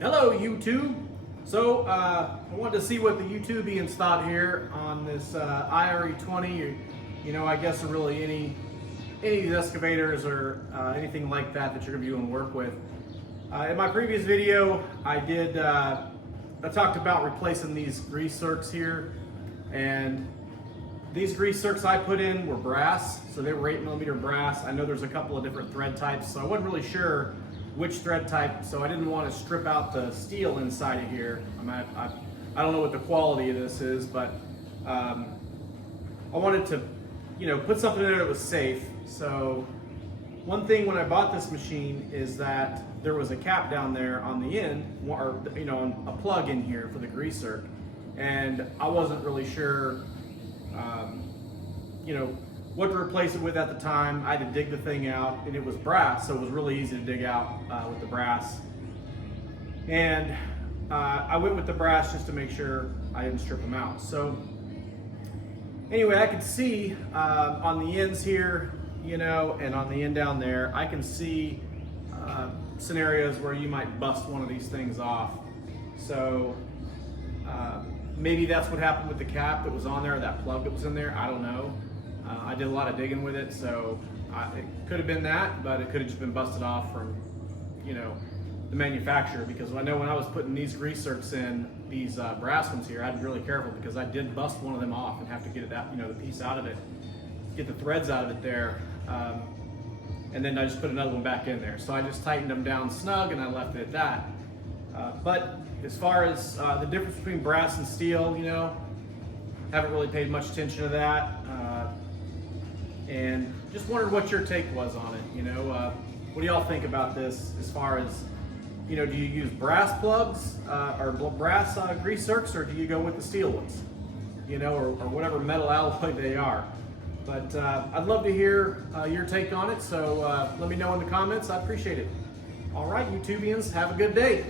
Hello YouTube. So I wanted to see what the YouTubians thought here on this IRE20. You know, I guess really any of these excavators or anything like that you're going to be doing work with. In my previous video, I talked about replacing these grease zerks here, and these grease zerks I put in were brass, so they were 8mm brass. I know there's a couple of different thread types, so I wasn't really sure which thread type, so I didn't want to strip out the steel inside of here. I don't know what the quality of this is, but I wanted to, put something in there that was safe. So one thing when I bought this machine is that there was a cap down there on the end, or a plug in here for the grease zerk, and I wasn't really sure, what to replace it with at the time. I had to dig the thing out, and it was brass, so it was really easy to dig out with the brass. And I went with the brass just to make sure I didn't strip them out. So anyway, I could see on the ends here, and on the end down there, I can see scenarios where you might bust one of these things off. So maybe that's what happened with the cap that was on there, that plug that was in there. I don't know. I did a lot of digging with it, so it could have been that, but it could have just been busted off from, the manufacturer. Because I know when I was putting these grease zerks in, these brass ones here, I had to be really careful because I did bust one of them off and have to get it out, the piece out of it, get the threads out of it there, and then I just put another one back in there. So I just tightened them down snug and I left it at that. But as far as the difference between brass and steel, haven't really paid much attention to that. And just wondered what your take was on it. What do y'all think about this as far as, do you use brass plugs or brass grease zerks, or do you go with the steel ones, or whatever metal alloy they are? But I'd love to hear your take on it, so let me know in the comments. I appreciate it. All right, YouTubians, have a good day.